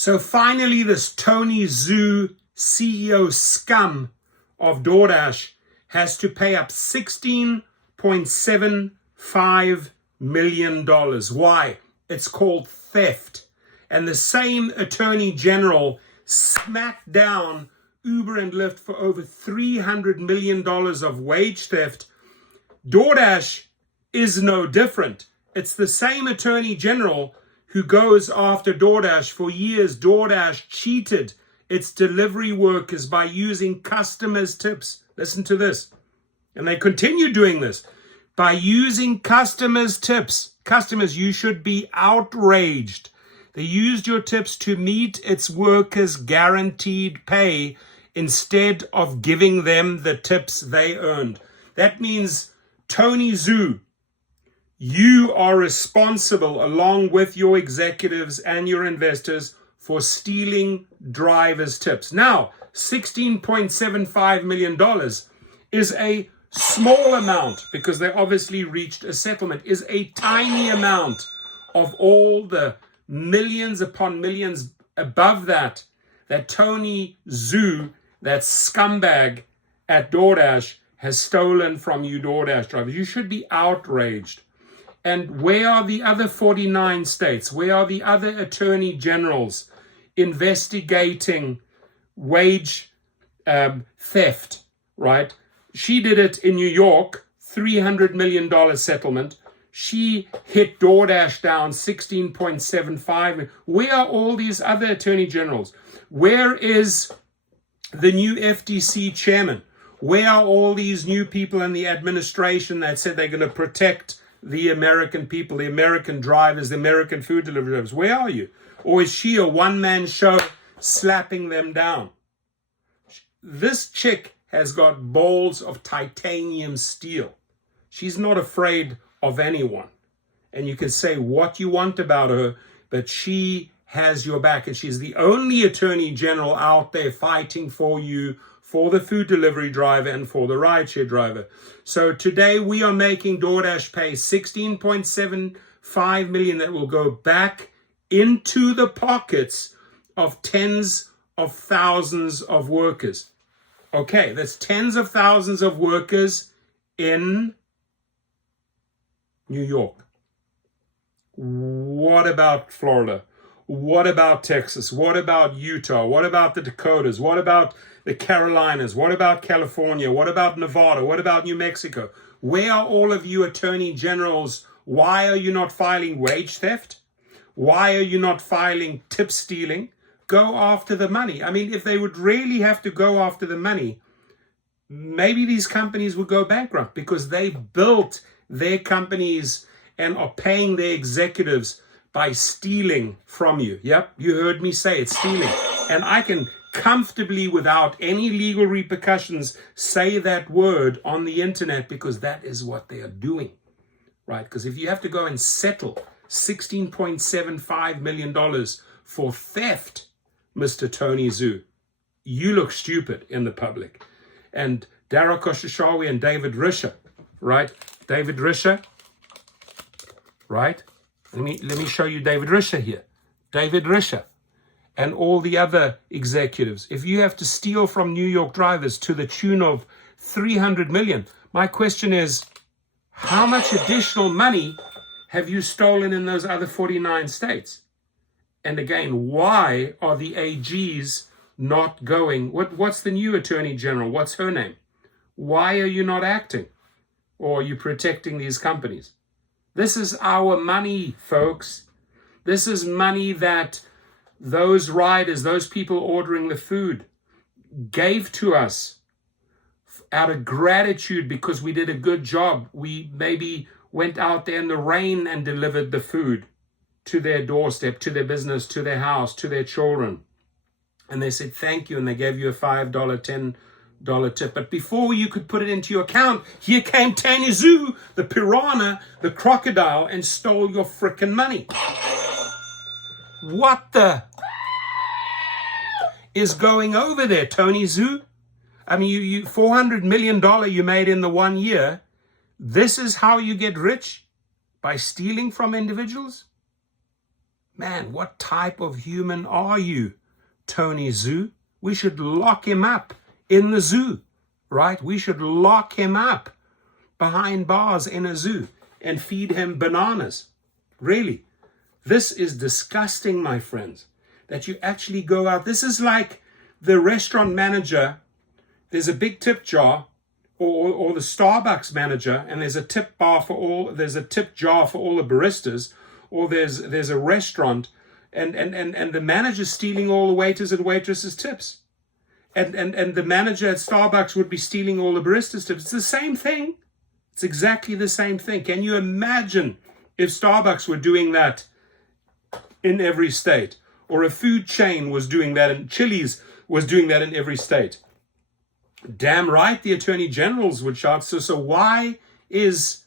So finally, this Tony Zhu, CEO scum of Doordash, has to pay up $16.75 million. Why? It's called theft. And the same attorney general smacked down Uber and Lyft for over $300 million of wage theft. Doordash is no different. It's the same attorney general who goes after Doordash. For years, Doordash cheated its delivery workers by using customers' tips. Listen to this. And they continue doing this. By using customers' tips. Customers, you should be outraged. They used your tips to meet its workers' guaranteed pay instead of giving them the tips they earned. That means, Tony Zhu, you are responsible, along with your executives and your investors, for stealing drivers' tips. Now, $16.75 million is a small amount, because they obviously reached a settlement, is a tiny amount of all the millions upon millions above that Tony Zhu, that scumbag at Doordash, has stolen from you Doordash drivers. You should be outraged. And where are the other 49 states? Where are the other attorney generals investigating wage theft, right? She did it in New York, $300 million settlement. She hit Doordash down 16.75. Where are all these other attorney generals? Where is the new FTC chairman? Where are all these new people in the administration that said they're going to protect the American people, the American drivers, the American food delivery drivers? Where are you? Or is she a one-man show slapping them down? This chick has got balls of titanium steel. She's not afraid of anyone. And you can say what you want about her, but she has your back. And she's the only attorney general out there fighting for you, for the food delivery driver and for the rideshare driver. So today we are making Doordash pay $16.75 million that will go back into the pockets of tens of thousands of workers. Okay, that's tens of thousands of workers in New York. What about Florida? What about Texas? What about Utah? What about the Dakotas? What about the Carolinas? What about California? What about Nevada? What about New Mexico? Where are all of you attorney generals? Why are you not filing wage theft? Why are you not filing tip stealing? Go after the money. I mean, if they would really have to go after the money, maybe these companies would go bankrupt, because they built their companies and are paying their executives by stealing from you. Yep, you heard me say it's stealing. And I can comfortably, without any legal repercussions, say that word on the internet, because that is what they are doing, right? Because if you have to go and settle $16.75 million for theft, Mr. Tony Zhu, you look stupid in the public. And Dara Khosrowshahi and David Risher, right? David Risher, right? Let me show you David Risher here. David Risher and all the other executives. If you have to steal from New York drivers to the tune of $300 million, my question is, how much additional money have you stolen in those other 49 states? And again, why are the AGs not going? What's the new attorney general? What's her name? Why are you not acting? Or are you protecting these companies? This is our money, folks. This is money that those riders, those people ordering the food, gave to us out of gratitude because we did a good job. We maybe went out there in the rain and delivered the food to their doorstep, to their business, to their house, to their children. And they said thank you, and they gave you a $5, $10 tip. But before you could put it into your account, here came Tony Zhu, the piranha, the crocodile, and stole your frickin' money. What the is going over there, Tony Zhu? I mean, you $400 million you made in the 1 year. This is how you get rich? By stealing from individuals? Man, what type of human are you, Tony Zoo? We should lock him up in the zoo, right? We should lock him up behind bars in a zoo and feed him bananas. Really, this is disgusting, my friends, that you actually go out. This is like the restaurant manager. There's a big tip jar, or the Starbucks manager, and there's a tip jar for all the baristas, or there's a restaurant, and the manager's stealing all the waiters and waitresses' tips. And the manager at Starbucks would be stealing all the baristas' tips. It's the same thing. It's exactly the same thing. Can you imagine if Starbucks were doing that in every state, or a food chain was doing that, and Chili's was doing that in every state? Damn right the attorney generals would shout. So why is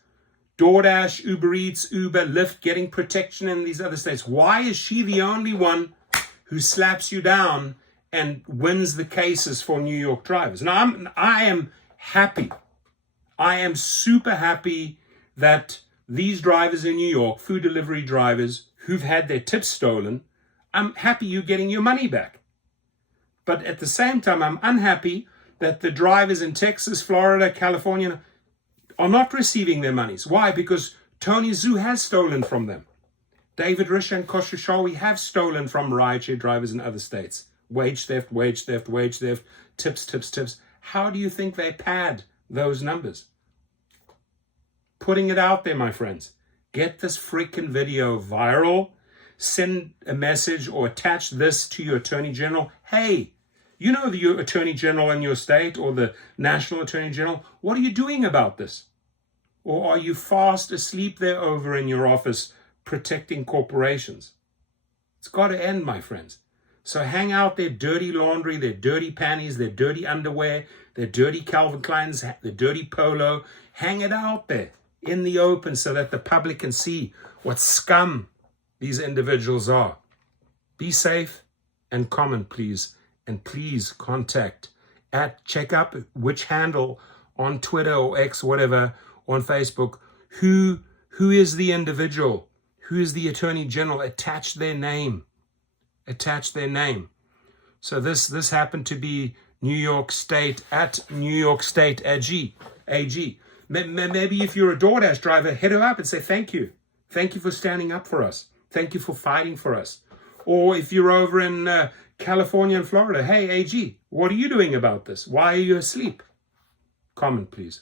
Doordash, Uber Eats, Uber, Lyft getting protection in these other states? Why is she the only one who slaps you down and wins the cases for New York drivers? Now, I am happy. I am super happy that these drivers in New York, food delivery drivers who've had their tips stolen, I'm happy you're getting your money back. But at the same time, I'm unhappy that the drivers in Texas, Florida, California are not receiving their monies. Why? Because Tony Zoo has stolen from them. David Risher and Koshushawi have stolen from rideshare drivers in other states. Wage theft, wage theft, wage theft, tips, tips, tips. How do you think they pad those numbers? Putting it out there, my friends. Get this freaking video viral. Send a message or attach this to your attorney general. Hey, you know the attorney general in your state, or the national attorney general. What are you doing about this? Or are you fast asleep there over in your office protecting corporations? It's got to end, my friends. So hang out their dirty laundry, their dirty panties, their dirty underwear, their dirty Calvin Kleins, their dirty polo. Hang it out there in the open so that the public can see what scum these individuals are. Be safe and comment, please. And please contact check up which handle on Twitter or X, whatever, on Facebook. Who is the individual? Who is the attorney general? Attach their name. Attach their name. So this happened to be New York State at New York State AG. Maybe if you're a Doordash driver, hit her up and say thank you. Thank you for standing up for us. Thank you for fighting for us. Or if you're over in California and Florida, hey, AG, what are you doing about this? Why are you asleep? Comment, please.